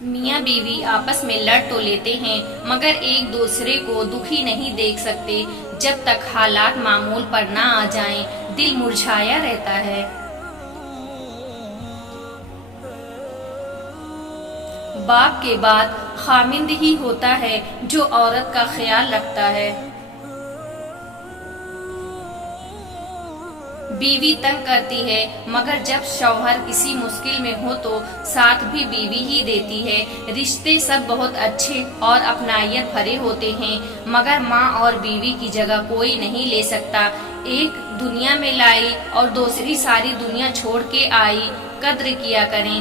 میاں بیوی آپس میں لڑ تو لیتے ہیں مگر ایک دوسرے کو دکھی نہیں دیکھ سکتے۔ جب تک حالات معمول پر نہ آ جائیں دل مرجھایا رہتا ہے۔ باپ کے بعد خاوند ہی ہوتا ہے جو عورت کا خیال رکھتا ہے۔ بیوی تنگ کرتی ہے مگر جب شوہر کسی مشکل میں ہو تو ساتھ بھی بیوی ہی دیتی ہے۔ رشتے سب بہت اچھے اور اپنائیت بھرے ہوتے ہیں مگر ماں اور بیوی کی جگہ کوئی نہیں لے سکتا۔ ایک دنیا میں لائی اور دوسری ساری دنیا چھوڑ کے آئی، قدر کیا کریں۔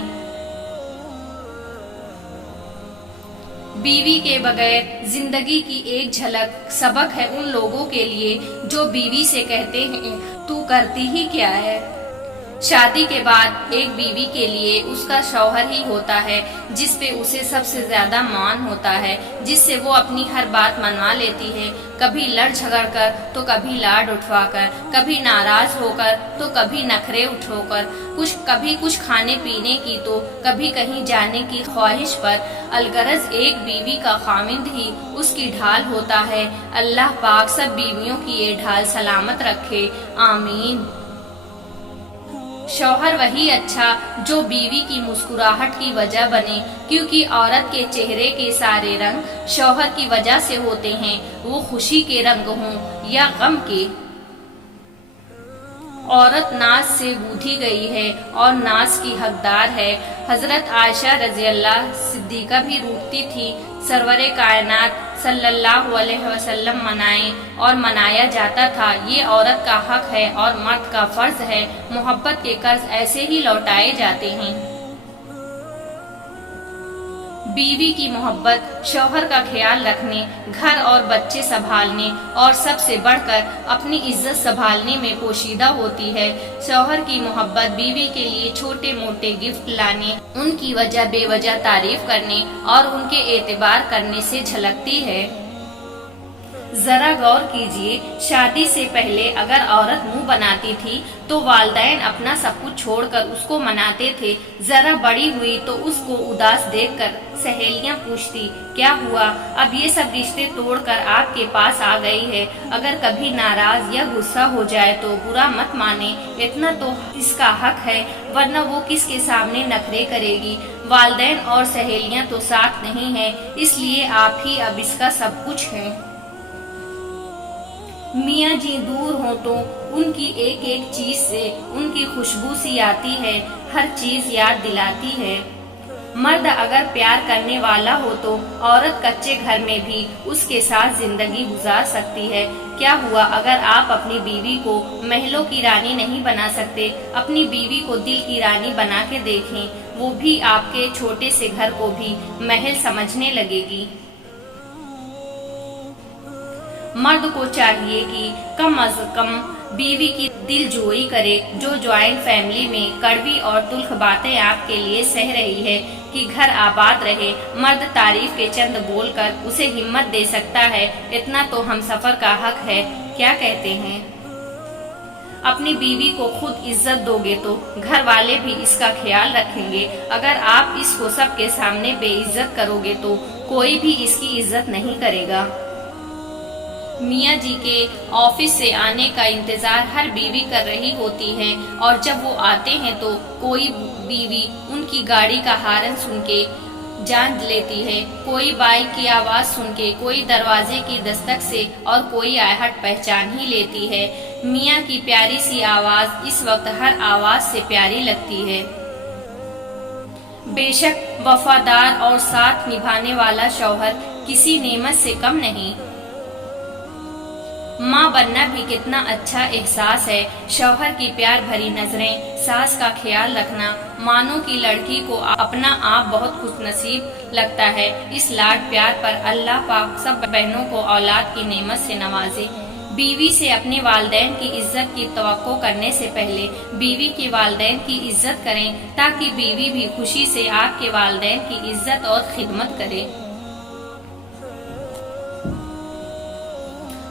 بیوی کے بغیر زندگی کی ایک جھلک سبق ہے ان لوگوں کے لیے جو بیوی سے کہتے ہیں تو کرتی ہی کیا ہے۔ شادی کے بعد ایک بیوی کے لیے اس کا شوہر ہی ہوتا ہے جس پہ اسے سب سے زیادہ مان ہوتا ہے، جس سے وہ اپنی ہر بات منوا لیتی ہے، کبھی لڑ جھگڑ کر تو کبھی لاڈ اٹھوا کر، کبھی ناراض ہو کر تو کبھی نخرے اٹھو کر، کبھی کچھ کھانے پینے کی تو کبھی کہیں جانے کی خواہش پر۔ الغرض ایک بیوی کا خاوند ہی اس کی ڈھال ہوتا ہے۔ اللہ پاک سب بیویوں کی یہ ڈھال سلامت رکھے، آمین۔ شوہر وہی اچھا جو بیوی کی مسکراہٹ کی وجہ بنے، کیونکہ عورت کے چہرے کے سارے رنگ شوہر کی وجہ سے ہوتے ہیں، وہ خوشی کے رنگ ہوں یا غم کے۔ عورت ناز سے بوجھی گئی ہے اور ناز کی حقدار ہے۔ حضرت عائشہ رضی اللہ صدیقہ بھی روٹتی تھی۔ سرور کائنات صلی اللہ علیہ وسلم منائیں اور منایا جاتا تھا۔ یہ عورت کا حق ہے اور مرد کا فرض ہے۔ محبت کے قرض ایسے ہی لوٹائے جاتے ہیں۔ بیوی کی محبت شوہر کا خیال رکھنے، گھر اور بچے سنبھالنے اور سب سے بڑھ کر اپنی عزت سنبھالنے میں پوشیدہ ہوتی ہے۔ شوہر کی محبت بیوی کے لیے چھوٹے موٹے گفٹ لانے، ان کی وجہ بے وجہ تعریف کرنے اور ان کے اعتبار کرنے سے جھلکتی ہے۔ ذرا غور کیجئے، شادی سے پہلے اگر عورت منہ بناتی تھی تو والدین اپنا سب کچھ چھوڑ کر اس کو مناتے تھے۔ ذرا بڑی ہوئی تو اس کو اداس دیکھ کر سہیلیاں پوچھتی کیا ہوا، اب یہ سب رشتے توڑ کر آپ کے پاس آ گئی ہے۔ اگر کبھی ناراض یا غصہ ہو جائے تو برا مت مانے، اتنا تو اس کا حق ہے، ورنہ وہ کس کے سامنے نخرے کرے گی۔ والدین اور سہیلیاں تو ساتھ نہیں ہیں، اس لیے آپ ہی اب اس کا سب کچھ ہیں۔ میاں جی دور ہوں تو ان کی ایک ایک چیز سے ان کی خوشبو سی آتی ہے، ہر چیز یاد دلاتی ہے۔ مرد اگر پیار کرنے والا ہو تو عورت کچے گھر میں بھی اس کے ساتھ زندگی گزار سکتی ہے۔ کیا ہوا اگر آپ اپنی بیوی کو محلوں کی رانی نہیں بنا سکتے، اپنی بیوی کو دل کی رانی بنا کے دیکھیں، وہ بھی آپ کے چھوٹے سے گھر کو بھی محل سمجھنے لگے گی۔ مرد کو چاہیے کہ کم از کم بیوی کی دل جوئی کرے، جو جوائنٹ فیملی میں کڑوی اور تلخ باتیں آپ کے لیے سہ رہی ہے کہ گھر آباد رہے۔ مرد تعریف کے چند بول کر اسے ہمت دے سکتا ہے، اتنا تو ہم سفر کا حق ہے۔ کیا کہتے ہیں؟ اپنی بیوی کو خود عزت دو گے تو گھر والے بھی اس کا خیال رکھیں گے۔ اگر آپ اس کو سب کے سامنے بے عزت کرو گے تو کوئی بھی اس کی عزت نہیں کرے گا۔ میاں جی کے آفس سے آنے کا انتظار ہر بیوی کر رہی ہوتی ہے، اور جب وہ آتے ہیں تو کوئی بیوی ان کی گاڑی کا ہارن سن کے جان لیتی ہے، کوئی بائک کی آواز سن کے، کوئی دروازے کی دستک سے اور کوئی آہٹ پہچان ہی لیتی ہے۔ میاں کی پیاری سی آواز اس وقت ہر آواز سے پیاری لگتی ہے۔ بے شک وفادار اور ساتھ نبھانے والا شوہر کسی نعمت سے کم نہیں۔ ماں بننا بھی کتنا اچھا احساس ہے۔ شوہر کی پیار بھری نظریں، ساس کا خیال رکھنا، مانو کی لڑکی کو اپنا آپ بہت خوش نصیب لگتا ہے۔ اس لاڈ پیار پر اللہ پاک سب بہنوں کو اولاد کی نعمت سے نوازے۔ بیوی سے اپنے والدین کی عزت کی توقع کرنے سے پہلے بیوی کے والدین کی عزت کریں، تاکہ بیوی بھی خوشی سے آپ کے والدین کی عزت اور خدمت کرے۔